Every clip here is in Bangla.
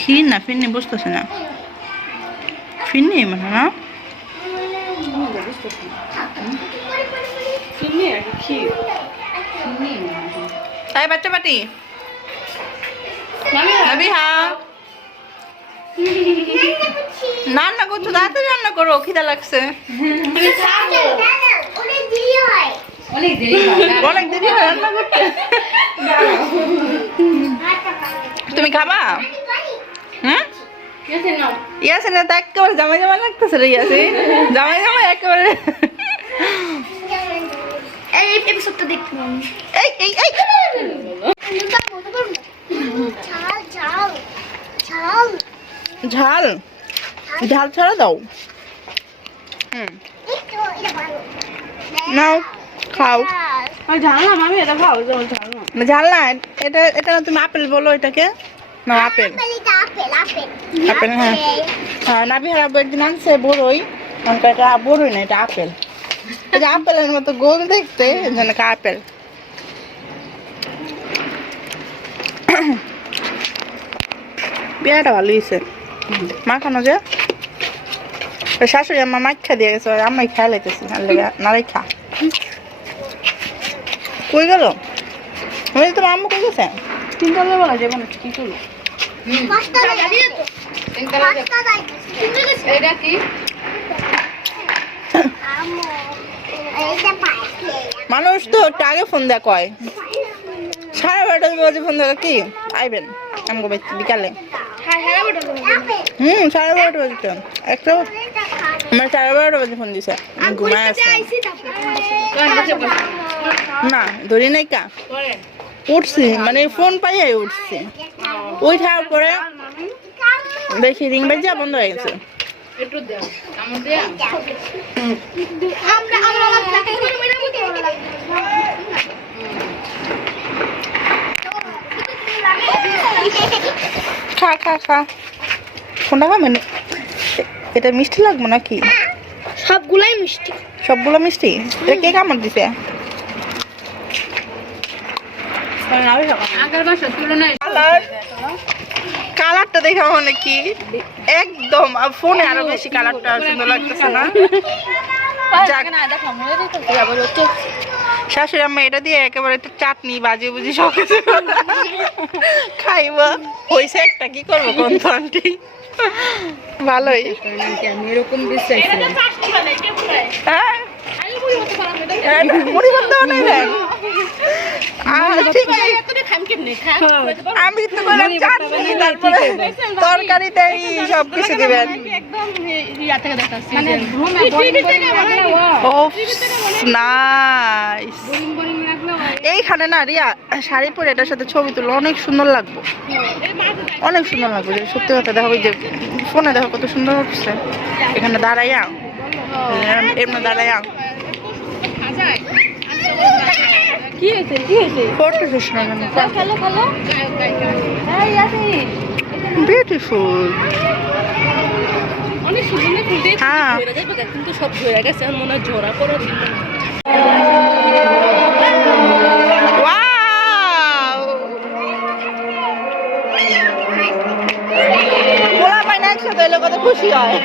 ক্ষীর না ফিরনি বুঝতেছে না ফিরনি মানে না তাই বাচ্চা পাটি রান্না করছো তাড়াতাড়ি রান্না করো খিদা লাগছে অনেক দেরি হয় রান্না করতে তুমি খাবা হ্যাঁ ইয়াসে না তো একেবারে জামাই জামাই লাগতেছে রে ইয়াসে জামাই জামাই একেবারে এই এপিসোডটা দেখতে আমি এই এই এই ঝাল ঝাল ছাড়া দাও নাও খাও ঝাল না মামি এটা খাও ঝাল না এটা এটা তুমি আপেল বলো এটাকে না আপেল আপেল হ্যাঁ হ্যাঁ নাবিহার আব্বু একদিন আনছে বড়ই অনেক এটা বড়ই না এটা আপেল এটা আপেলের মতো গোল দেখতে যেন আপেল বিয়াটা ভালো হয়েছে মাখানো যে শাশুড়ি আম্মা মাখা দিয়ে গেছে আম্মাই খেয়া লাইতেছি নারাই খা কই গেল তোমার আম্মু কই গেছে তিনতলা বলা যাবে না কি করলো এটা কি মানুষ তো একটু আগে ফোন দেয় কয় 12:30 বাজে ফোন দেয় কি আইবেন আমাকে বিকালে 12:30 বাজে তো একটা আমার 12:30 বাজে ফোন দিছে ঘুমায় আছে না ধরি নাই কা উঠছি মানে ফোন পাইয়াই উঠছি ওইটার পরে দেখি রিং বাজে বন্ধ হয়ে গেছে একটু দাও আমাদের খা খা খা কোনটা খাবেন এটা মিষ্টি লাগবে নাকি সবগুলাই মিষ্টি সবগুলো মিষ্টি এটা কে কামড় দিছে আগের বছর তুলনায় কালারটা দেখে মনে কি একদম ফোনে আরো বেশি কালারটা সুন্দর লাগতেছে না শাশুড়ি আম্মা এটা দিয়ে একেবারে একটা চাটনি বাজে বুঝি সব কিছু খাইব হয়েছে একটা কি করবো কোন আন্টি ভালোই আমি এরকম বিশ্বাসছিলাম হ্যাঁ পরিবর্তন নেই ঠিক আছে আমি তো বললাম চাটনি তারপরে তরকারিতে সবকিছু দিবেন নাইস এইখানে না রিয়া শাড়ি পরে এটার সাথে ছবি তুলো অনেক সুন্দর লাগবে অনেক সুন্দর লাগবে সত্যি কথা দেখো যে ফোনে দেখো কত সুন্দর হচ্ছে এখানে দাঁড়াইয়া এমনি দাঁড়াইয়া কি হয়েছে কি হয়েছে ফটো শেষ না খেলো খেলো বিউটিফুল অনেক সুন্দর ফুটে হ্যাঁ কিন্তু সব ঝরে গেছে আর মনে হয় ঝরা পড়া দিল পোলা পাইনা একসাথে এলে কত খুশি হয়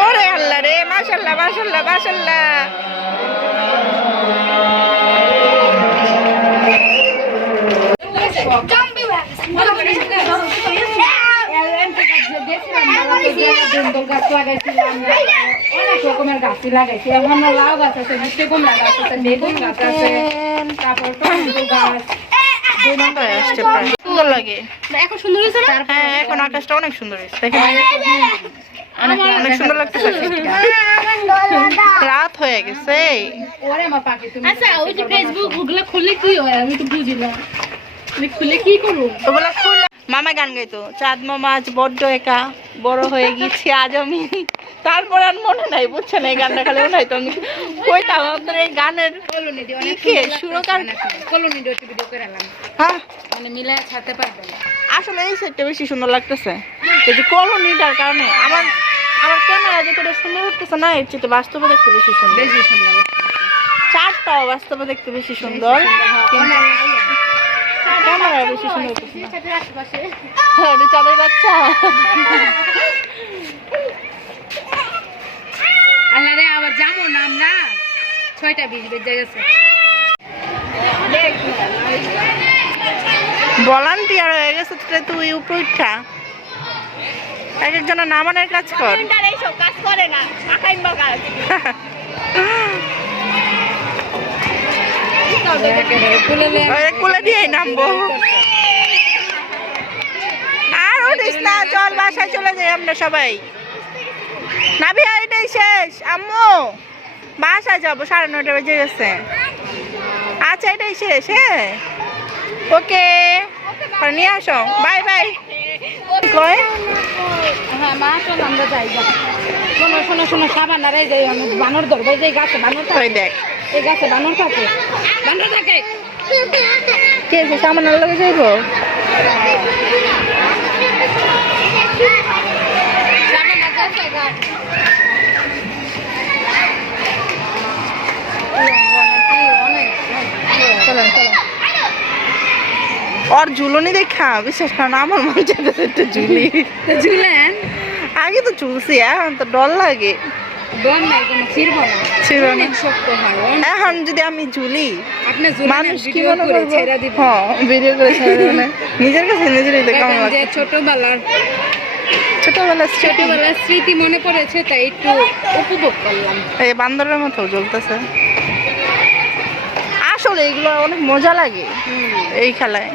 ওরে আল্লাহ রে মাশাআল্লাহ মাশাআল্লাহ মাশাআল্লাহ অনেক রকমের গাছ লাগাইছি এখন লাউ গাছ আছে মিষ্টি কুমড়া গাছ আছে বেগুন গাছ আছে তারপর টমেটো গাছ সুন্দর লাগে এখন সুন্দর হয়েছে না হ্যাঁ এখন আকাশটা অনেক সুন্দর হয়েছে দেখেন অনেক সুন্দর লাগতেছে রাত হয়ে গেছে ওরে আমার পাখি তুমি আচ্ছা ওই যে ফেসবুক ওগুলো খুললে কি হয় আমি তো বুঝি না খুলে কি করবো ওগুলা খুলে মামা গান গাইতো চাঁদ মামা আজ বড্ড একা বড় হয়ে গেছি আজ আমি, তারপর আর মনে নাই বুঝছেন, এই গানটা খালি নাই তো আমি কইতাম আপনার এই গানের কলোনি দিয়ে অনেক কি সুরকার। কলোনি দিয়ে একটু ভিডিও করে এলাম, হ্যাঁ মানে মিলে ছাড়তে পারবেন। আসলে এই সেটটা বেশি সুন্দর লাগতেছে, এই যে কলোনিটার কারণে আমার আমার ক্যামেরা যতটা সুন্দর হতেছে না, এর চেয়ে বাস্তবে দেখতে বেশি সুন্দর। বেশি সুন্দর লাগছে। চারটাও বাস্তবে দেখতে বেশি সুন্দর, কিন্তু ক্যামেরা বেশি সুন্দর হতেছে না। হ্যাঁ, ওটা চাঁদের বাচ্চা। আল্লাহ রে, আবার যাবো না আমরা, 6:20 বেজে গেছে। ভলান্টিয়ার হয়ে গেছে তো তুই, উপরে উঠা এক একজনের নামানোর কাজ কর। কাজ করে না, আখাইন বাগান। ওই কুলে দিয়েই নামবো। আর উঠিস না, চল বাসায় চলে যাই আমরা সবাই। নাবিয়া এটাই শেষ, আম্মু বাসায় যাবো, 9:30 বেজে গেছে। আচ্ছা এটাই শেষ, হ্যাঁ ওকে, নিয়ে আসো, বাই বাই। কয় হ্যাঁ মা, চল আমরা যাই। শোনো শোনো শোনো, সাবান আর এই যে বানর ধরবো, যে গাছে বানর থাকে, ওই দেখ এই গাছে বানর থাকে, বানর থাকে। কে সামান লগে যাইবো? সাবান আর গাছে গাছ। চলেন চলেন। ওর ঝুলনি দেখা বিশেষ কারণ আমার মন চাইতেছে একটু ঝুলি। ঝুলেন আগে তো ঝুলছি, এখন তো ডর লাগে। ডর নাই, কোনো ছিড়বো না, ছিড়বো না। অনেক শক্ত হয়। এখন যদি আমি ঝুলি আপনি ঝুলেন, মানুষ কি ভিডিও মনে করে করবো? ছেড়ে দিবেন। হ্যাঁ ভিডিও করে ছেড়ে দেবো না। নিজের কাছে নিজেরই তো কেমন দেখেন যে লাগে। ছোটবেলার ছোটবেলার স্মৃতি, ছোটবেলার স্মৃতি মনে পড়েছে, তাই একটু উপভোগ করলাম। এই বান্দরের মতো জ্বলতেছে। আসলে এগুলো অনেক মজা লাগে এই খেলায়।